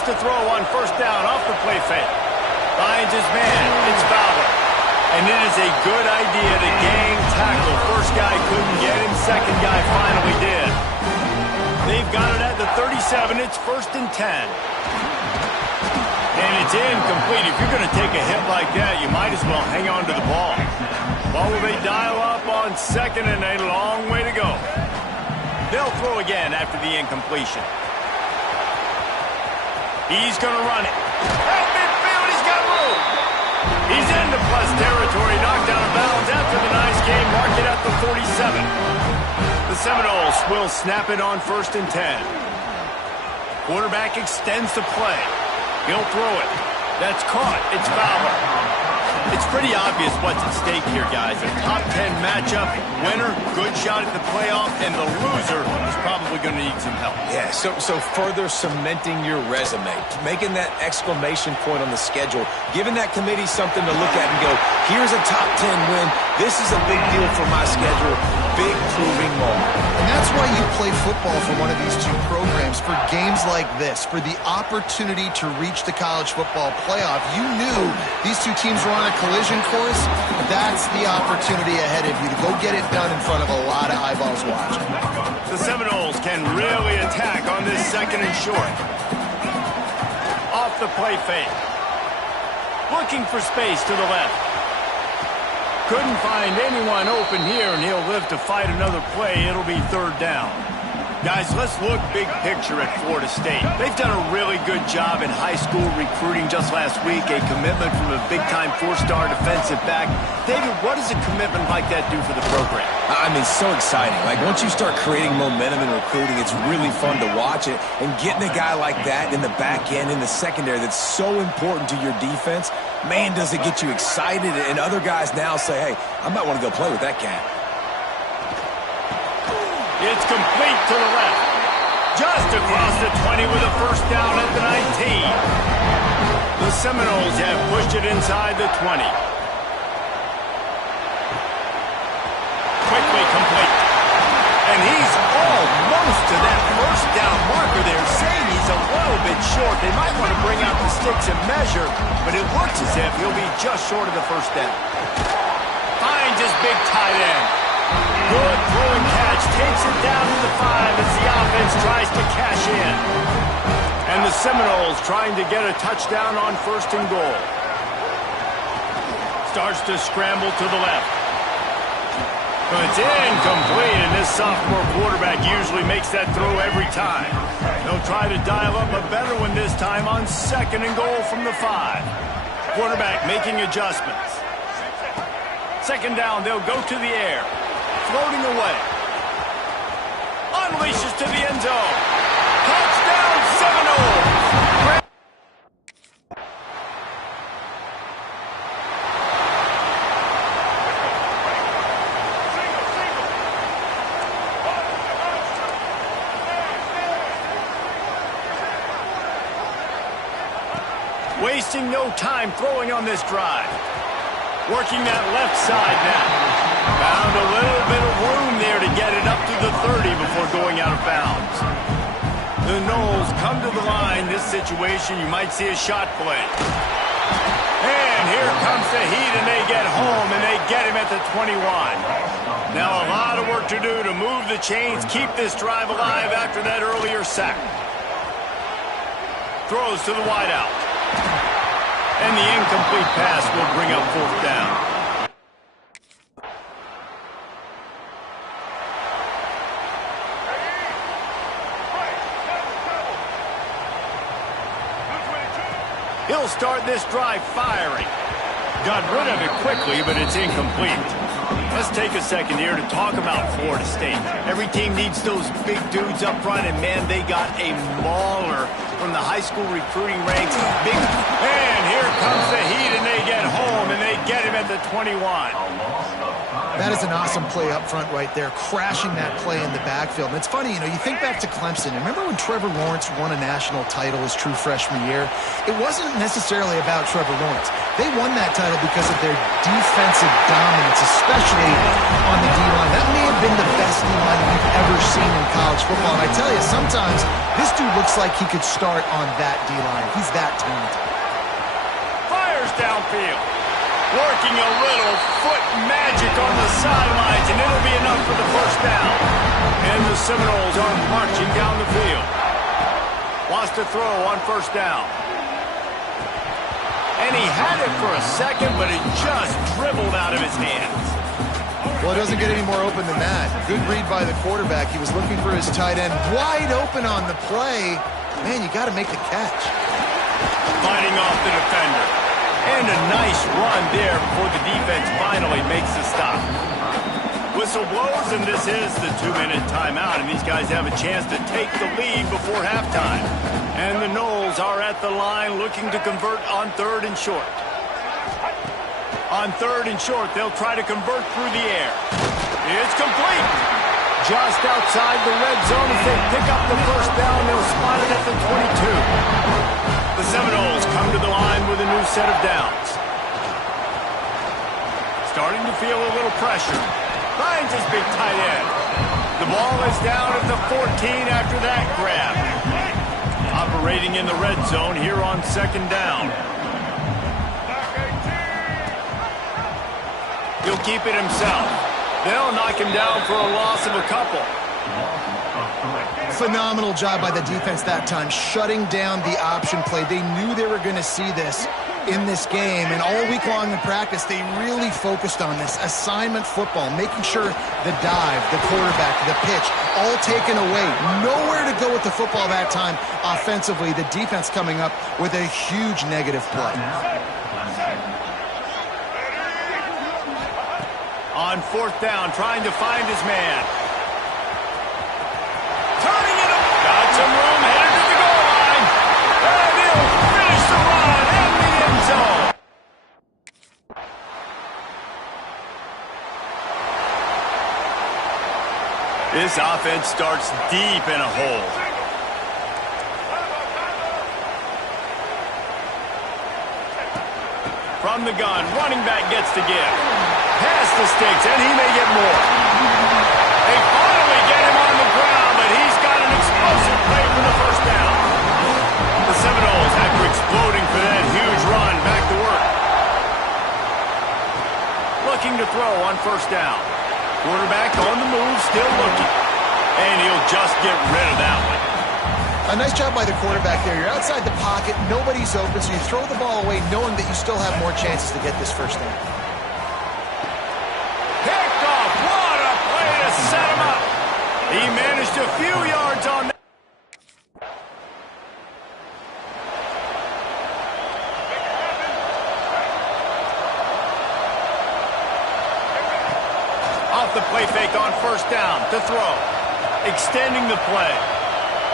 wants to throw on first down off the play fake. Finds his man. It's Fowler. And it is a good idea to gang tackle. First guy couldn't get him. Second guy finally did. They've got it at the 37. It's 1st and 10. And it's incomplete. If you're going to take a hit like that, you might as well hang on to the ball. Ball will they dial up on 2nd and a long way to go. They'll throw again after the incompletion. He's going to run it. At midfield, he's got room. He's into plus territory, knocked out of bounds after the nice game. Mark it at the 47. The Seminoles will snap it on 1st and 10. Quarterback extends the play. He'll throw it. That's caught. It's Fowler. It's pretty obvious what's at stake here, guys. A top 10 matchup. Winner, good shot at the playoff, and the loser is probably going to need some help. Yeah, so further cementing your resume, making that exclamation point on the schedule, giving that committee something to look at and go, here's a top 10 win. This is a big deal for my schedule. Big proving moment. And that's why you play football for one of these two programs, for games like this, for the opportunity to reach the college football playoff. You knew these two teams were on a collision course. That's the opportunity ahead of you to go get it done in front of a lot of eyeballs watching. The Seminoles can really attack on this 2nd and short. Off the play fake. Looking for space to the left. Couldn't find anyone open here, and he'll live to fight another play. It'll be 3rd down. Guys, let's look big picture at Florida State. They've done a really good job in high school recruiting just last week, a commitment from a big-time 4-star defensive back. David, what does a commitment like that do for the program? I mean, so exciting. Like, once you start creating momentum in recruiting, it's really fun to watch it. And getting a guy like that in the back end, in the secondary, that's so important to your defense, man, does it get you excited. And other guys now say, hey, I might want to go play with that cat. It's complete to the left. Just across the 20 with a first down at the 19. The Seminoles have pushed it inside the 20. Quickly complete. And he's almost to that first down marker there, saying he's a little bit short. They might want to bring out the sticks and measure, but it looks as if he'll be just short of the first down. Finds his big tight end. Good throw and catch. Takes it down to the 5 as the offense tries to cash in. And the Seminoles trying to get a touchdown on 1st and goal. Starts to scramble to the left. But it's incomplete, and this sophomore quarterback usually makes that throw every time. They'll try to dial up a better one this time on 2nd and goal from the 5. Quarterback making adjustments. 2nd down, they'll go to the air. Floating away. Unleashes to the end zone. Touchdown, Seminoles! Wasting no time throwing on this drive. Working that left side now. Found a little bit of room there to get it up to the 30 before going out of bounds. The Noles come to the line. This situation, you might see a shot play. And here comes the heat, and they get home, and they get him at the 21. Now a lot of work to do to move the chains, keep this drive alive after that earlier sack. Throws to the wideout. And the incomplete pass will bring up 4th down. He'll start this drive firing. Got rid of it quickly, but it's incomplete. Let's take a second here to talk about Florida State. Every team needs those big dudes up front, and man, they got a mauler from the high school recruiting ranks. And here comes the heat, and they get home, and they get him at the 21. That is an awesome play up front right there, crashing that play in the backfield. And it's funny, you think back to Clemson. Remember when Trevor Lawrence won a national title his true freshman year? It wasn't necessarily about Trevor Lawrence. They won that title because of their defensive dominance, especially on the D-line. That may have been the best D-line we've ever seen in college football. And I tell you, sometimes this dude looks like he could start on that D-line. He's that talented. Fires downfield. Working a little foot magic on the sidelines, and it'll be enough for the first down. And the Seminoles are marching down the field. Wants to throw on first down. And he had it for a second, but it just dribbled out of his hands. Well, it doesn't get any more open than that. Good read by the quarterback. He was looking for his tight end wide open on the play. Man, you got to make the catch. Fighting off the defender. And a nice run there before the defense finally makes the stop. Whistle blows, and this is the 2-minute timeout, and these guys have a chance to take the lead before halftime. And the Noles are at the line looking to convert on 3rd and short. On 3rd and short, they'll try to convert through the air. It's complete. Just outside the red zone as they pick up the first down. They'll spot it at the 22. The Seminoles come to the line with a new set of downs. Starting to feel a little pressure. Finds his big tight end. The ball is down at the 14 after that grab. Operating in the red zone here on 2nd down. He'll keep it himself. They'll knock him down for a loss of a couple. Phenomenal job by the defense that time, shutting down the option play. They knew they were going to see this in this game, and all week long in practice, they really focused on this assignment football, making sure the dive, the quarterback, the pitch, all taken away. Nowhere to go with the football that time offensively. The defense coming up with a huge negative play. On 4th down, trying to find his man. Some room, headed to the goal line, and he'll finish the run in the end zone. This offense starts deep in a hole. From the gun, running back gets to give. Past the sticks, and he may get more. They finally get him on the ground, but he's got an explosive play for the first down. The Seminoles, after exploding for that huge run, back to work. Looking to throw on first down. Quarterback on the move, still looking. And he'll just get rid of that one. A nice job by the quarterback there. You're outside the pocket, nobody's open, so you throw the ball away knowing that you still have more chances to get this first down. Picked off. What a play to set him up. He managed a few yards on that. Off the play fake on first down to throw. Extending the play.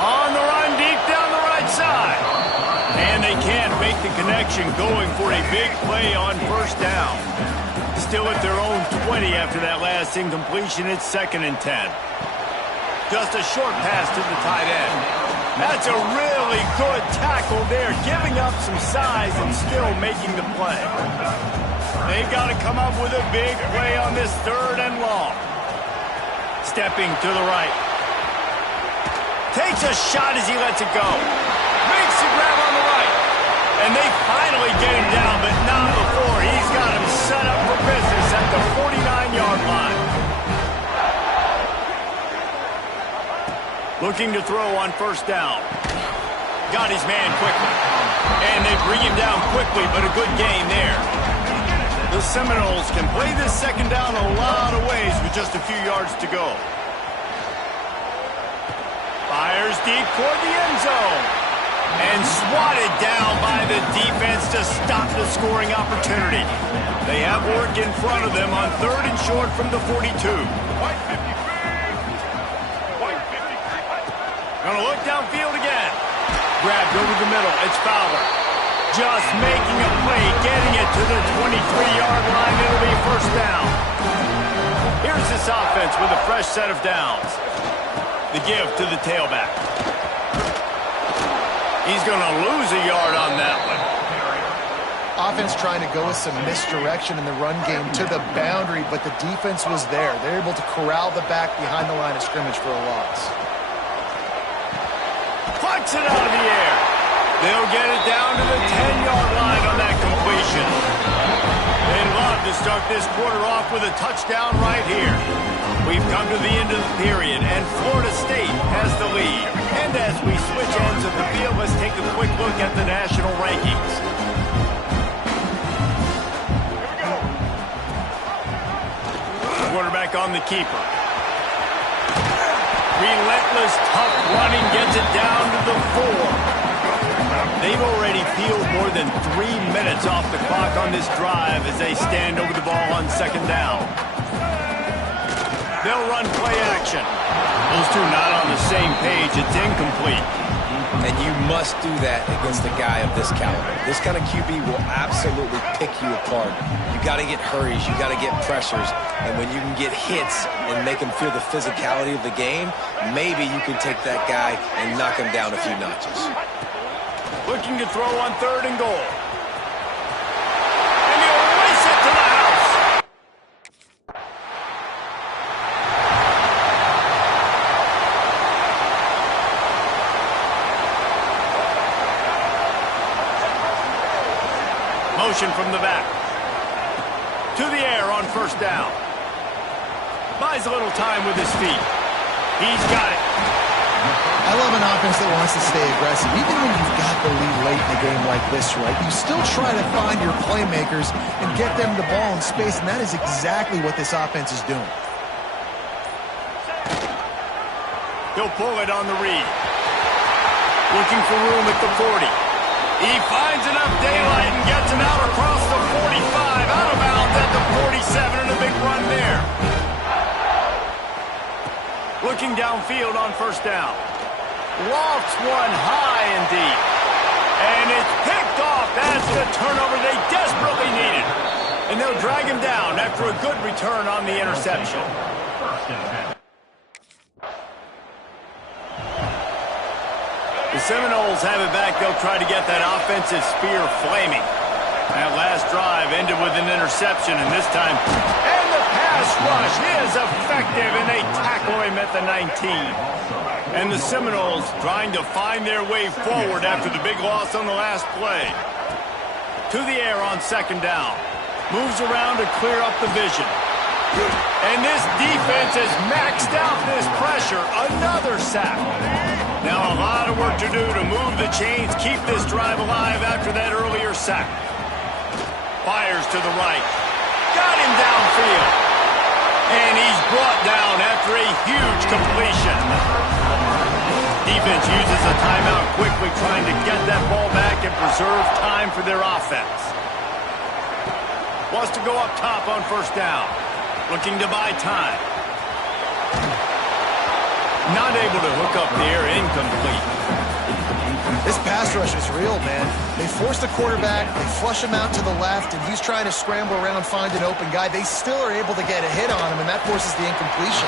On the run deep down the right side. And they can't make the connection, going for a big play on first down. Still at their own 20 after that last incompletion. It's 2nd and 10. Just a short pass to the tight end. That's a really good tackle there, giving up some size and still making the play. They've got to come up with a big play on this 3rd and long. Stepping to the right. Takes a shot as he lets it go. Makes the grab on the right. And they finally get him down, but not before. He's got him set up for business at the 49-yard line. Looking to throw on first down. Got his man quickly. And they bring him down quickly, but a good gain there. The Seminoles can play this 2nd down a lot of ways with just a few yards to go. Fires deep toward the end zone. And swatted down by the defense to stop the scoring opportunity. They have work in front of them on 3rd and short from the 42. Gonna look downfield again. Grabbed over the middle. It's Fowler. Just making a play, getting it to the 23-yard line. It'll be first down. Here's this offense with a fresh set of downs. The give to the tailback. He's going to lose a yard on that one. Offense trying to go with some misdirection in the run game to the boundary, but the defense was there. They're able to corral the back behind the line of scrimmage for a loss. Plucks it out of the air. They'll get it down to the 10-yard line on that completion. They'd love to start this quarter off with a touchdown right here. We've come to the end of the period, and Florida State has the lead. And as we switch ends of the field, let's take a quick look at the national rankings. Quarterback on the keeper. Relentless, tough running gets it down to the 4. They've already peeled more than 3 minutes off the clock on this drive as they stand over the ball on second down. They'll run play action. Those two not on the same page. It's incomplete. And you must do that against a guy of this caliber. This kind of QB will absolutely pick you apart. You got to get hurries. You got to get pressures. And when you can get hits and make him feel the physicality of the game, maybe you can take that guy and knock him down a few notches. Looking to throw on 3rd and goal. And he'll race it to the house. Motion from the back. To the air on first down. Buys a little time with his feet. He's got it. I love an offense that wants to stay aggressive. Even when you've got the lead late in a game like this, right, you still try to find your playmakers and get them the ball in space, and that is exactly what this offense is doing. He'll pull it on the read. Looking for room at the 40. He finds enough daylight and gets it out across the 45, out of bounds at the 47, and a big run there. Looking downfield on first down. Lofts one high and deep. And it's picked off. That's the turnover they desperately needed. And they'll drag him down after a good return on the interception. The Seminoles have it back. They'll try to get that offensive spear flaming. That last drive ended with an interception, and this time, and the pass rush is effective, and they tackle him at the 19. And the Seminoles trying to find their way forward after the big loss on the last play. To the air on second down. Moves around to clear up the vision. And this defense has maxed out this pressure. Another sack. Now a lot of work to do to move the chains, keep this drive alive after that earlier sack. Fires to the right. Got him downfield. And he's brought down after a huge completion. Defense uses a timeout quickly, trying to get that ball back and preserve time for their offense. Wants to go up top on first down. Looking to buy time. Not able to hook up there, incomplete. This pass rush is real, man. They force the quarterback, they flush him out to the left, and he's trying to scramble around, find an open guy. They still are able to get a hit on him, and that forces the incompletion.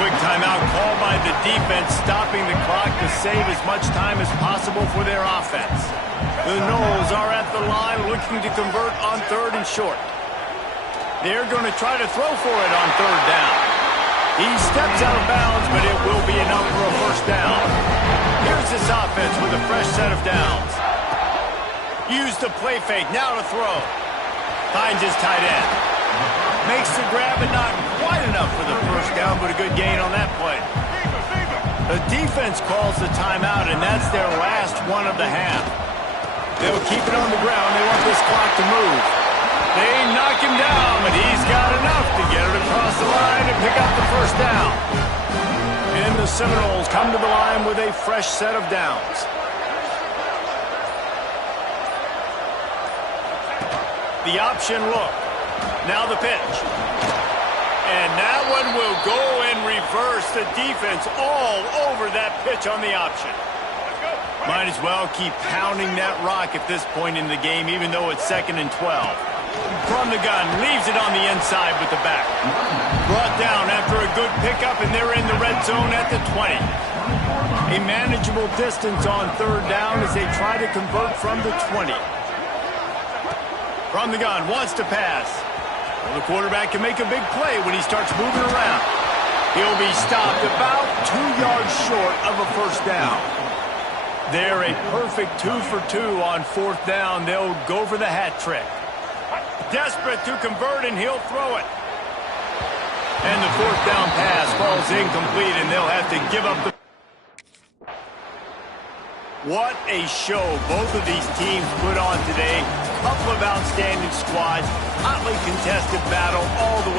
Quick timeout called by the defense, stopping the clock to save as much time as possible for their offense. The Noles are at the line looking to convert on 3rd and short. They're going to try to throw for it on 3rd down. He steps out of bounds, but it will be enough for a first down. Here's this offense with a fresh set of downs. Use the play fake, now to throw. Finds his tight end. Makes the grab, but not quite enough for the first down, but a good gain on that play. The defense calls the timeout, and that's their last one of the half. They'll keep it on the ground. They want this clock to move. They knock him down, but he's got enough to get it across the line and pick up the first down. And the Seminoles come to the line with a fresh set of downs. The option look. Now the pitch. And that one will go in reverse. The defense all over that pitch on the option. Let's go. Might as well keep pounding that rock at this point in the game, even though it's 2nd and 12. From the gun, leaves it on the inside with the back. Brought down after a good pickup, and they're in the red zone at the 20. A manageable distance on 3rd down as they try to convert from the 20. From the gun, wants to pass. Well, the quarterback can make a big play when he starts moving around. He'll be stopped about 2 yards short of a 1st down. They're a perfect 2 for 2 on 4th down. They'll go for the hat trick. Desperate to convert, and he'll throw it. And the 4th down pass falls incomplete, and they'll have to give up the... What a show both of these teams put on today. Couple of outstanding squads, hotly contested battle all the way